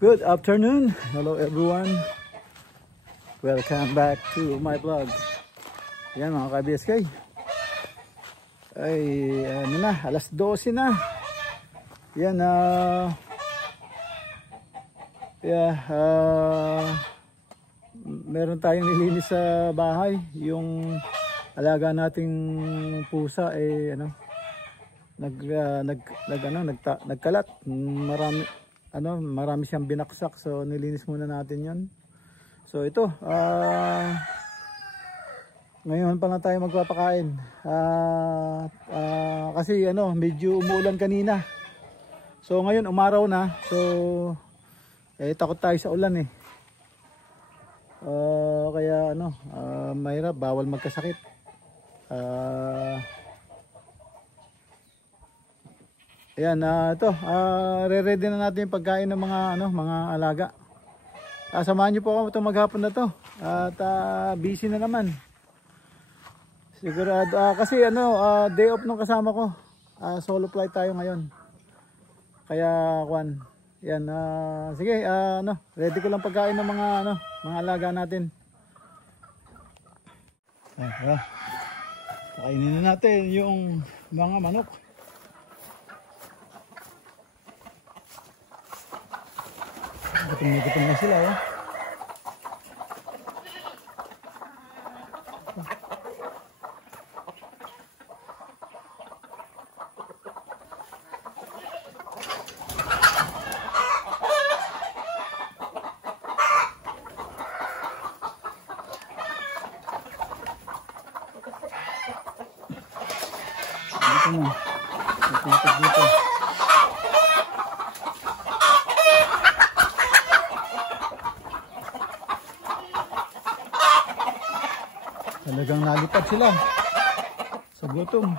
Good afternoon, hello everyone. Welcome back to my vlog. Yan mga ka-BSK. Ay ano na, alas 12 na. Yan meron tayong nilinis sa bahay. Yung alaga nating pusa nagkalat. Marami siyang binaksak, so nilinis muna natin yan. So ito ngayon pa lang tayo magpapakain kasi medyo umuulan kanina, so ngayon umaraw na, so takot tayo sa ulan kaya mahirap, bawal magkasakit. Ayan, re-ready na natin yung pagkain ng mga alaga. Samahan niyo po ako itong maghapon na to. At busy na naman. Sigurado kasi day off nung kasama ko. Solo flight tayo ngayon. Kaya yan, sige, ready ko lang pagkain ng mga alaga natin. Kainin na natin yung mga manok. Gutom na sila dito. Talagang nalipad sila sa gutom.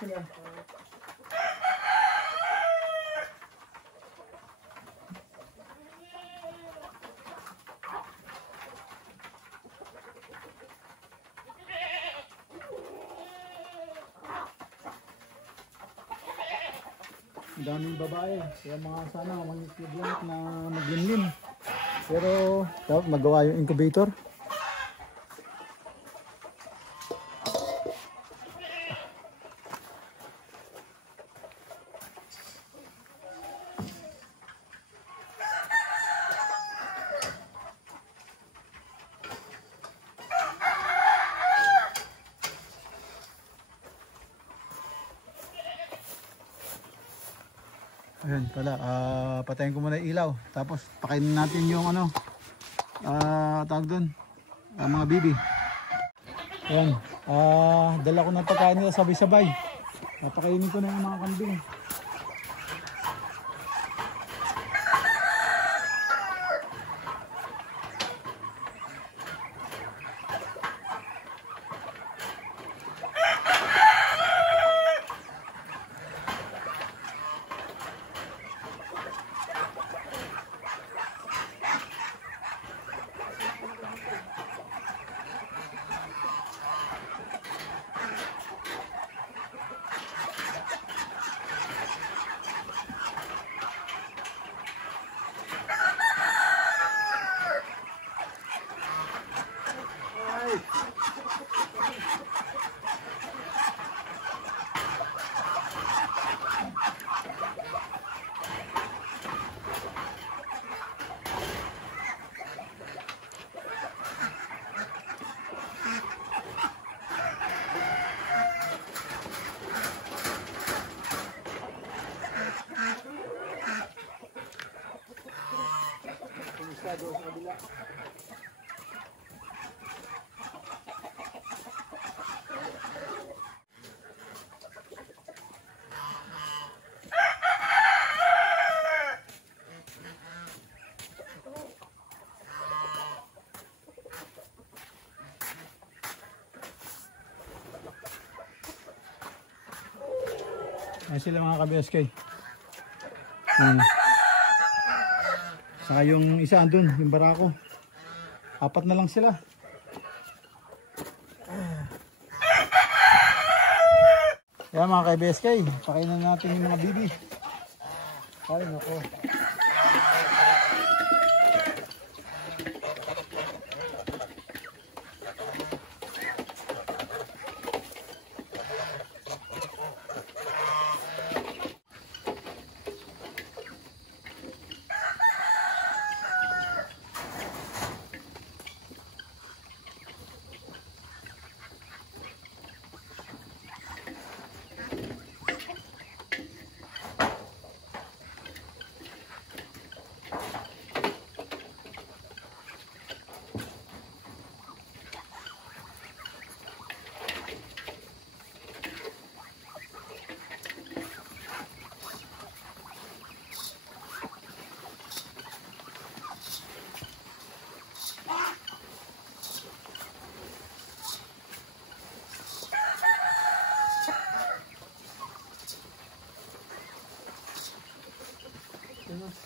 sila. Ang daming babae, kaya mga sana mag-incubator na maglimlim. Pero dapat magawa yung incubator. Ayan pala, patayin ko muna yung ilaw. Tapos pakainin natin yung ano, tawag doon, mga bibi. Ayan, dala ko ng pagkain nila sabay-sabay. Pakainin ko na yung mga kambing. Doon sa kabila. Ayan sila mga ka-BSK. Saka yung isa andun, yung barako. 4 na lang sila. Yan mga ka-BSK, pakainin natin yung mga bibi. Ay nako.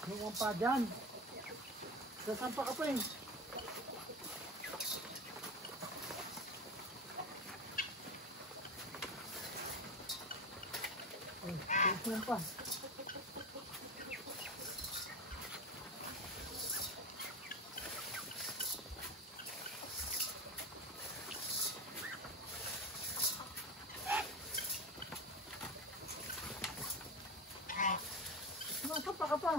Lumang pa dyan. Sasampa ka pa eh. Lumang pa. Sasampa ka pa.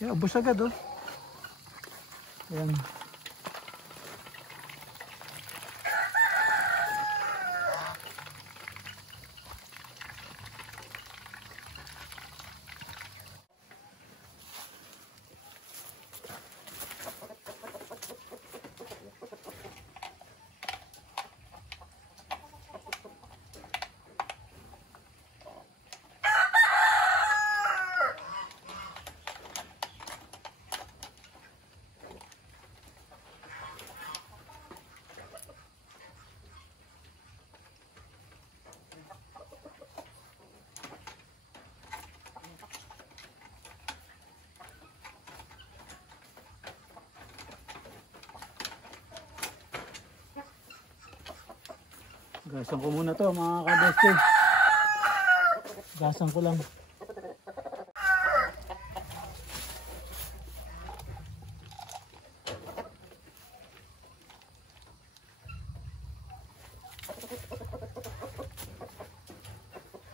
Yeah, ubos agad oh. Ayan. Gasan ko muna to mga kabeste. Gasan ko lang.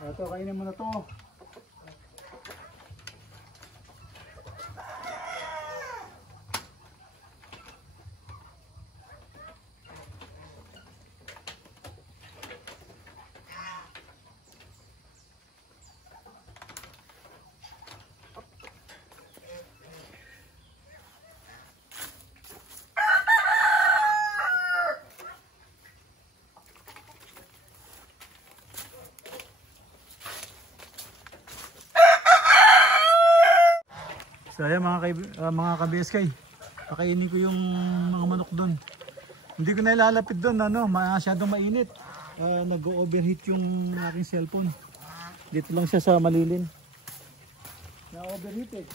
Ito, kainin mo na to. So ayan mga ka-BSK, pakainin ko yung mga manok doon. Hindi ko na ilalapit doon, masyadong mainit. Nag-overheat yung aking cellphone. Dito lang siya sa malilin. Na-overheat eh.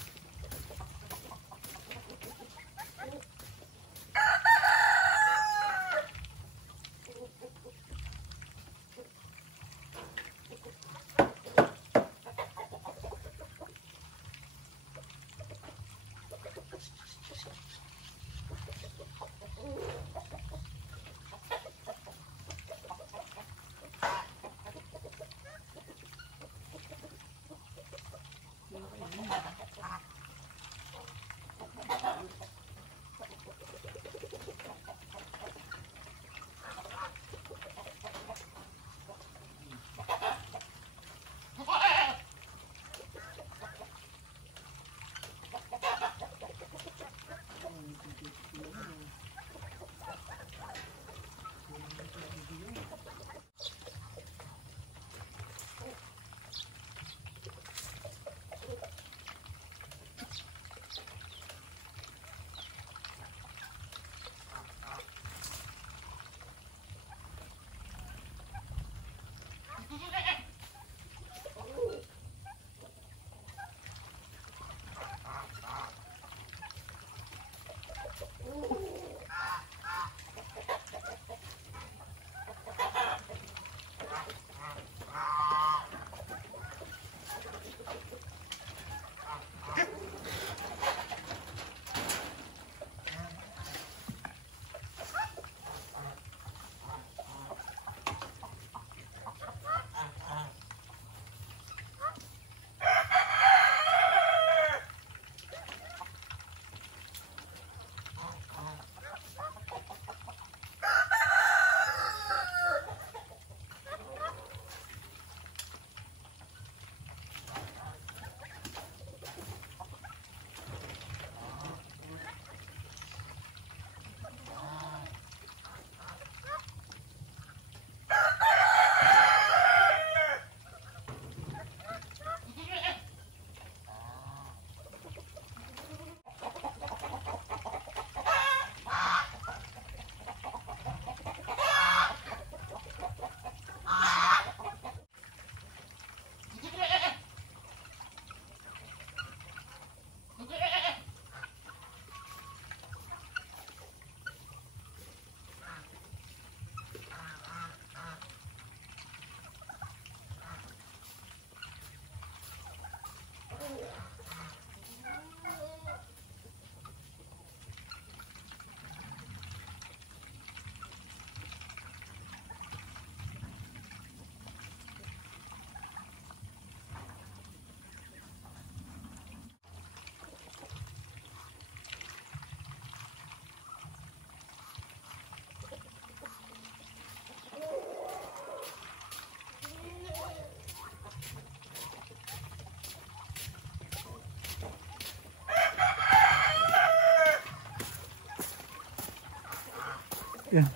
Yan.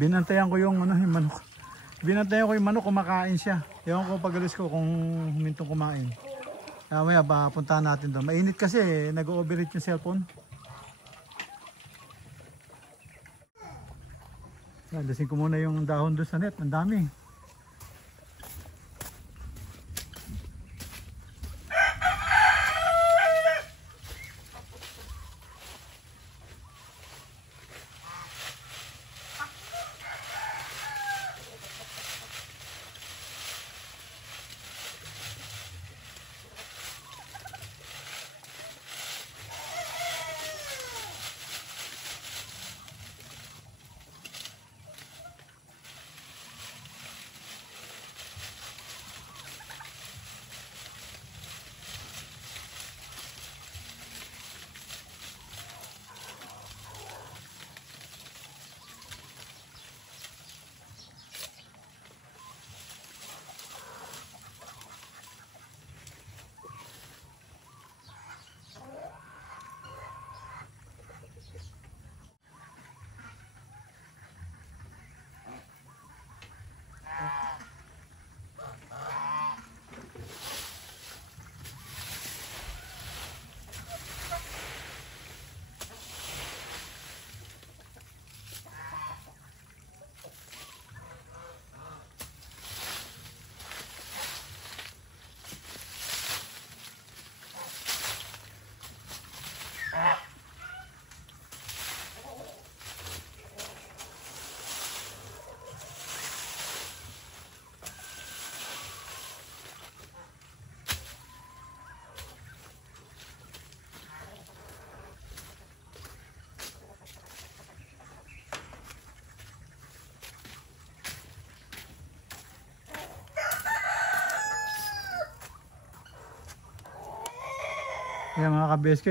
Binantayan ko yung ano, yung manok. Binantayan ko yung manok, kumakain siya. Ewan ko pag-alis ko kung humintong kumain. Mamaya ba puntahan natin doon. Mainit kasi, nag-overheat yung cellphone. Yan, lasing ko muna yung dahon doon sa net. Ang dami. Yan mga ka-BSK.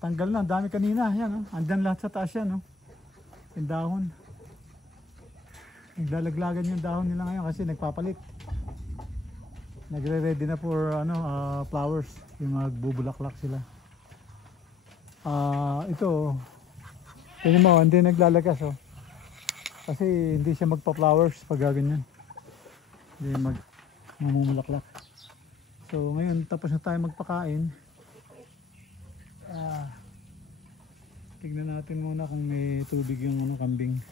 Tanggal na, dami kanina. Yan, andyan lahat sa taas yan. Yung dahon. Naglalaglagan yung dahon nila ngayon kasi nagpapalit. Nagre-ready na for flowers. Yung magbubulaklak sila. Ito, tingnan mo, hindi naglalagas. Kasi hindi siya magpa-flowers pag ganyan. Hindi mamumulaklak. So ngayon tapos na tayo magpakain. Tignan natin muna kung may tubig yung kambing.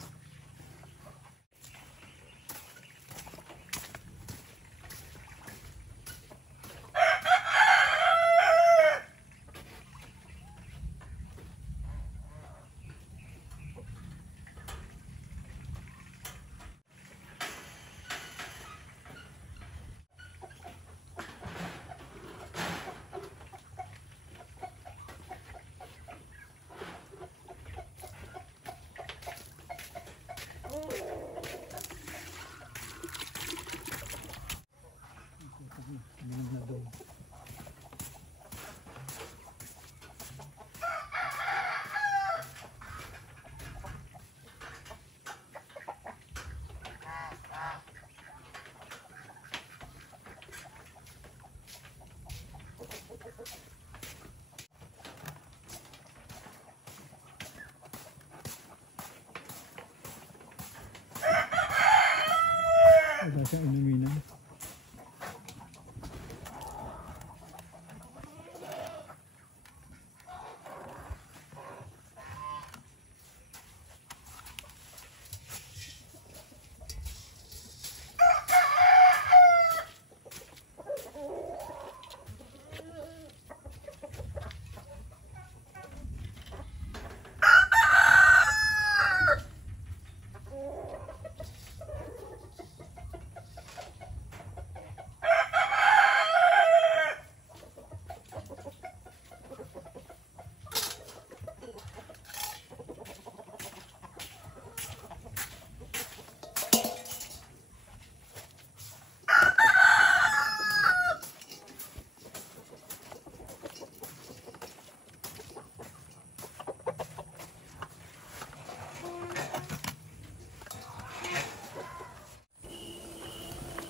Wala siyang inuminan.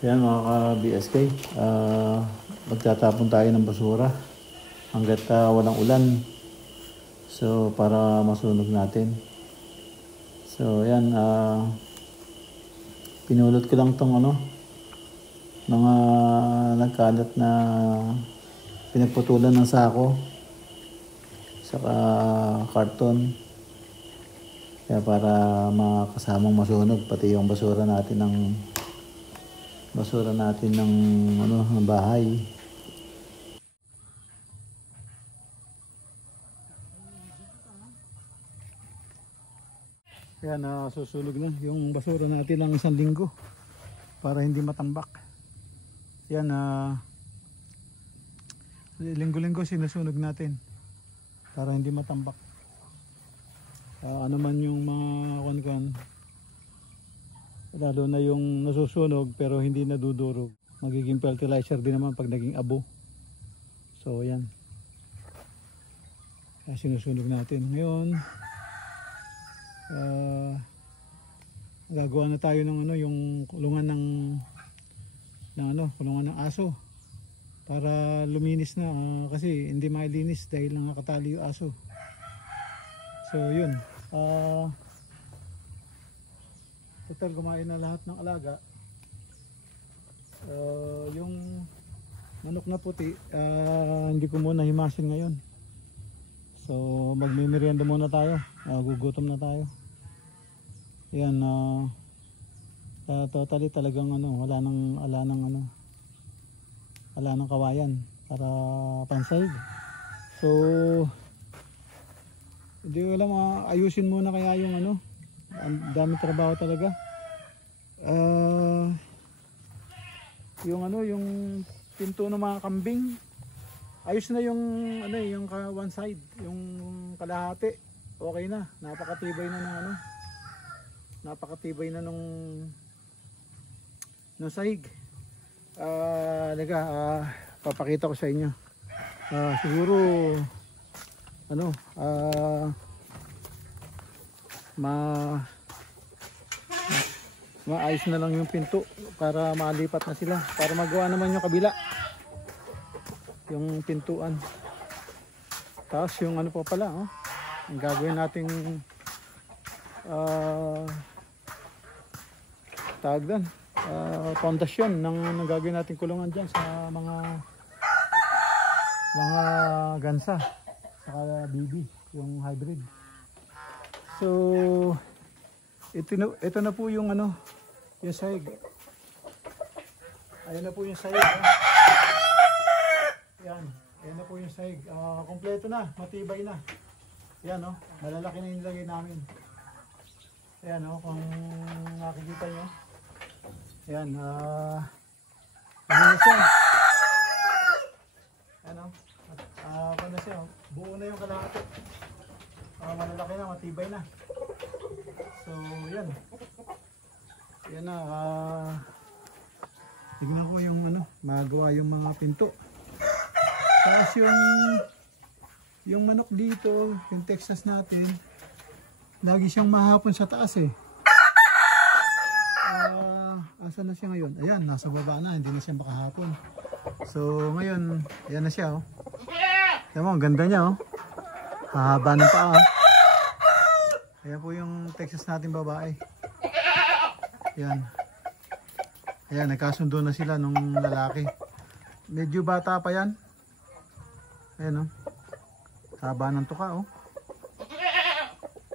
Yan mga ka-BSK, magtatapon tayo ng basura hanggat walang ulan. So para masunog natin. So yan, pinulot ko lang tong ano, mga nagkalat na pinagputulan ng sako saka karton. Kaya para makasamang masunog pati yung basura natin ng ano, ng bahay. Kaya nasusunog na yung basura natin ng 1 linggo para hindi matambak. Yan, linggo-linggo sinusunog natin para hindi matambak. Ano man yung mga kuan, lalo na yung nasusunog pero hindi nadudurog, magiging fertilizer din naman pag naging abo. So yan, kaya sinusunog natin ngayon. Gagawa na tayo ng ano, yung kulungan kulungan ng aso para luminis na, kasi hindi mailinis dahil nakatali yung aso. So yun, total kumain na lahat ng alaga. Yung manok na puti, hindi ko muna himasin ngayon. So magmimerienda muna tayo, gugutom na tayo. Yan, totally talagang ano, wala nang kawayan para pansay. So hindi ko alam, ayusin muna kaya yung ano, ang daming trabaho talaga. Yung pinto ng mga kambing, ayos na yung ano, yung one side, yung kalahati okay na, napakatibay na ng ano, napakatibay na nung sahig. Papakita ko sa inyo. Siguro ano, maayos na lang yung pinto para malipat na sila, para magawa naman yung kabila, yung pintuan. Tapos yung ano pa pala, ang gagawin nating tawag doon, pundasyon ng gagawin nating kulungan dyan sa mga gansa saka bibi, yung hybrid. So ito na po yung ano, yung sahig. Ayan na po yung sahig. Yan, ayan na po yung sahig. Kompleto na, matibay na. Yan, malalaki na yung nilagay namin. Ayan, kung nakikita nyo. Ayan, ano siya? Ano? Ano siya? Buo na yung kalahati. Malalaki na, matibay na. So, yan. Yan na. Tignan ko yung ano, magawa yung mga pinto. Tapos yung manok dito, yung Texas natin, lagi siyang mahapon sa taas eh. Asan na siya ngayon? Ayan, nasa baba na, hindi na siya makahapon. So ngayon, ayan na siya. Ayan mo, ang ganda niya. Hahaba ng paa. Ayan po yung Texas natin babae. Ayan. Ayan, nagkasundo na sila nung lalaki. Medyo bata pa yan. Ayan haba ng tuka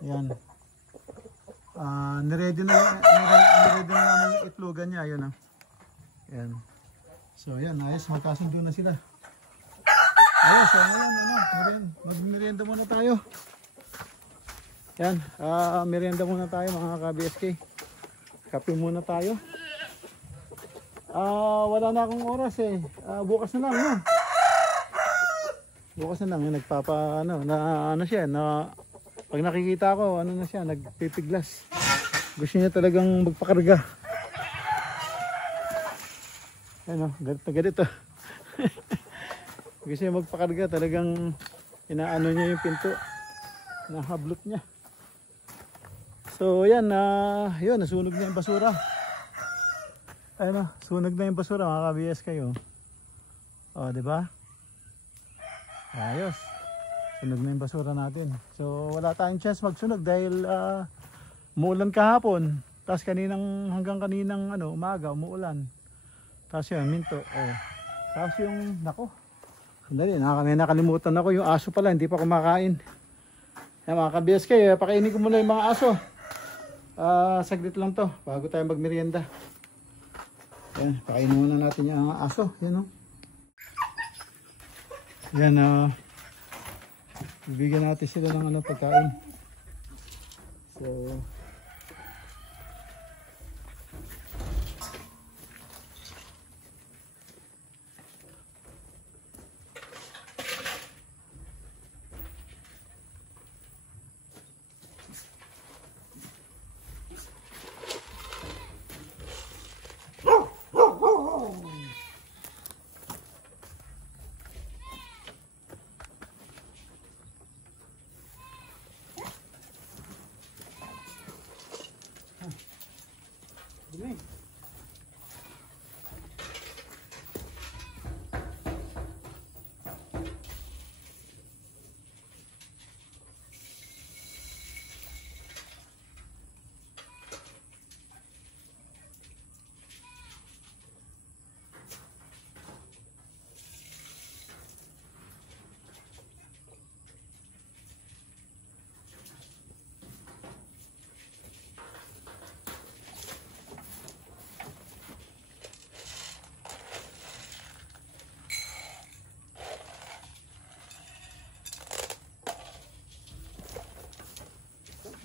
Ayan. Niready na namin yung itlogan niya. Ayan Ayan. So ayan, ayos, magkasundo na sila. Ayos, so ayan, merienda muna tayo. Ayan, merienda muna tayo mga ka-BSK. Kape muna tayo. Wala na akong oras eh. Bukas na lang, bukas na lang, ano siya, pag nakikita ko, ano na siya, nagpipiglas. Gusto niya talagang magpakarga. Ano, ganito. Gusto niya magpakarga, talagang inaano niya yung pinto. Nahablot niya. So yan, yun, nasunog na yung basura. Ayun sunog na yung basura mga ka-BS kayo. Diba? Ayos. Sunog na yung basura natin. So wala tayong chance magsunog dahil umuulan kahapon. Tapos hanggang kaninang umaga umuulan. Tapos yun, minto. Oh. Tapos yung, nako. Sandali, may nakalimutan ako. Yung aso pala, hindi pa kumakain. Yan mga ka-BSK, pakainin ko muna yung mga aso. Saglit lang to, bago tayo magmerienda. Yan, pakainin muna natin yung aso. Yan o. Yan, bibigyan natin sila ng pagkain. So, dumi.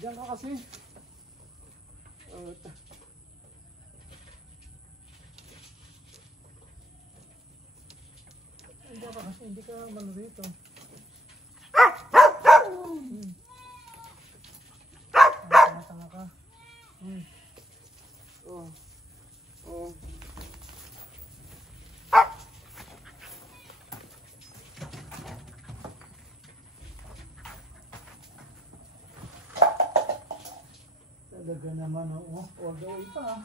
Diyan ka kasi. Diyan ka kasi, hindi ka malo rito. Tanga ka. Oh. Oh. Talaga naman, all the way pa.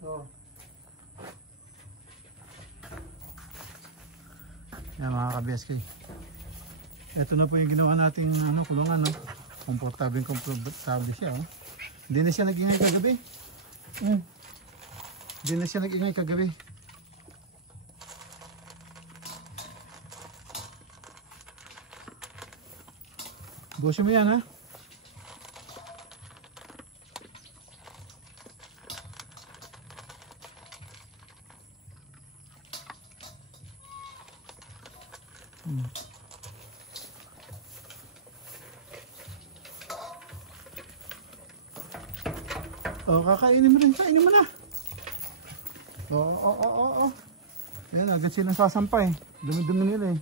So, yan mga ka-BSK. Ito na po yung ginawa nating kulungan, no? Komportable siya, oh. Hindi na siya nag-ingay kagabi. Hindi na siya nag-ingay kagabi. Busin mo yan, ha? Oh, kakainin mo rin, kainin mo na. Oo. Yan, agad silang sasampay. Dumi-dumi nila eh.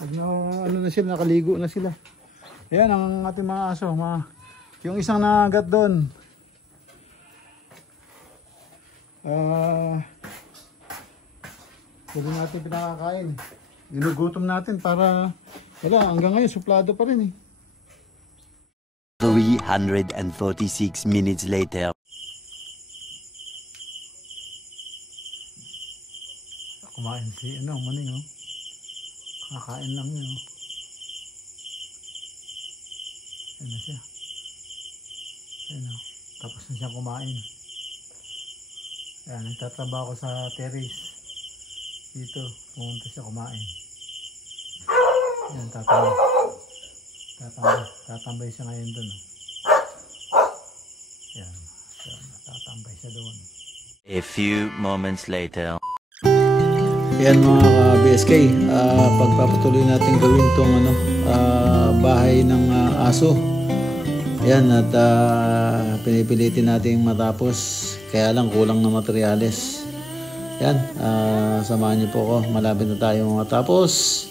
Pag na sila, nakaligo na sila. Ayan ang ating mga aso. Yung isang nakagat doon. Pwede natin pinakakain. Ginugutom natin para hanggang ngayon suplado pa rin eh. 346 minutes later. Kumain si maning oh. Kakain lang yun oh. Ayan na siya. Ayan oh. Tapos na siya kumain. Ayan, nagtatrabaho ko sa terrace. Dito, pumunta siya kumain. Ayan, tatambay siya ngayon dun. Ayan, tatambay siya doon. A few moments later. Ayan mga ka-BSK, pagpapatuloy natin gawin tong bahay ng aso. Ayan, at pinipilitin natin matapos, kaya lang kulang na materyales. Ayan, samahan niyo po ako, malapit na tayo matapos.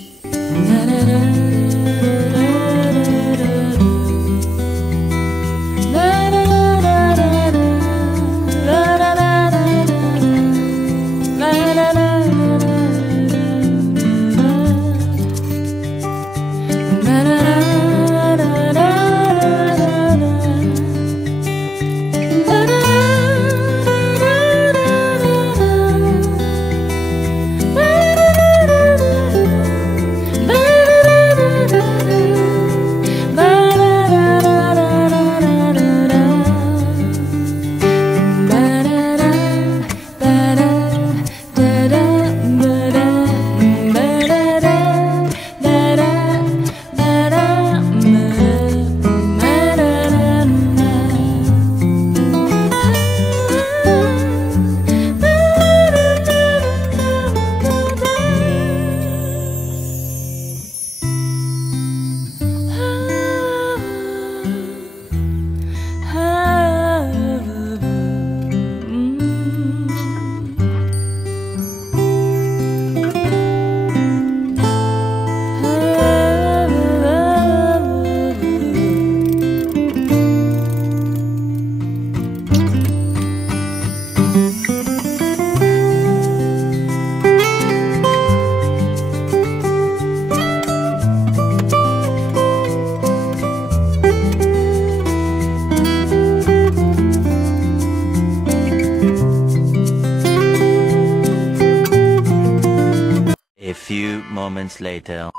moments later.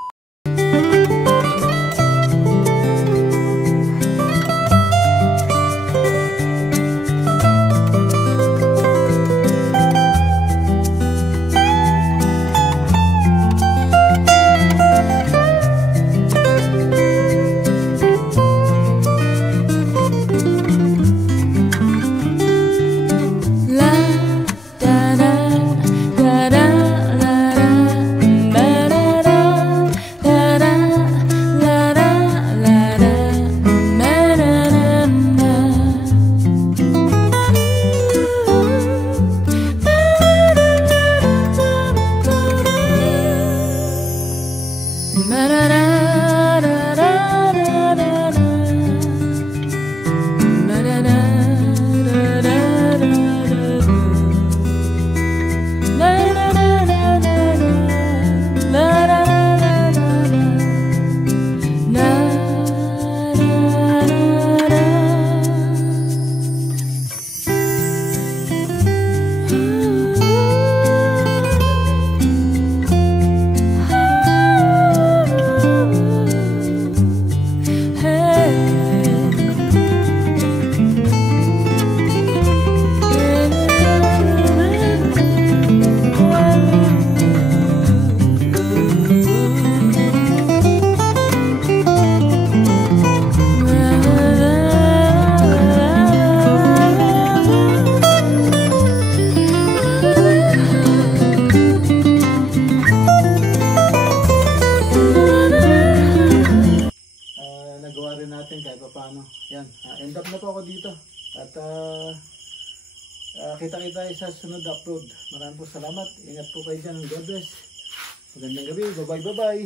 Nagawa rin natin kahit pa paano. Yan, end up na po ako dito. At kita-kita tayo sa sunod na upload. Maraming po salamat. Ingat po kayo dyan. God bless. Magandang gabi. Bye-bye.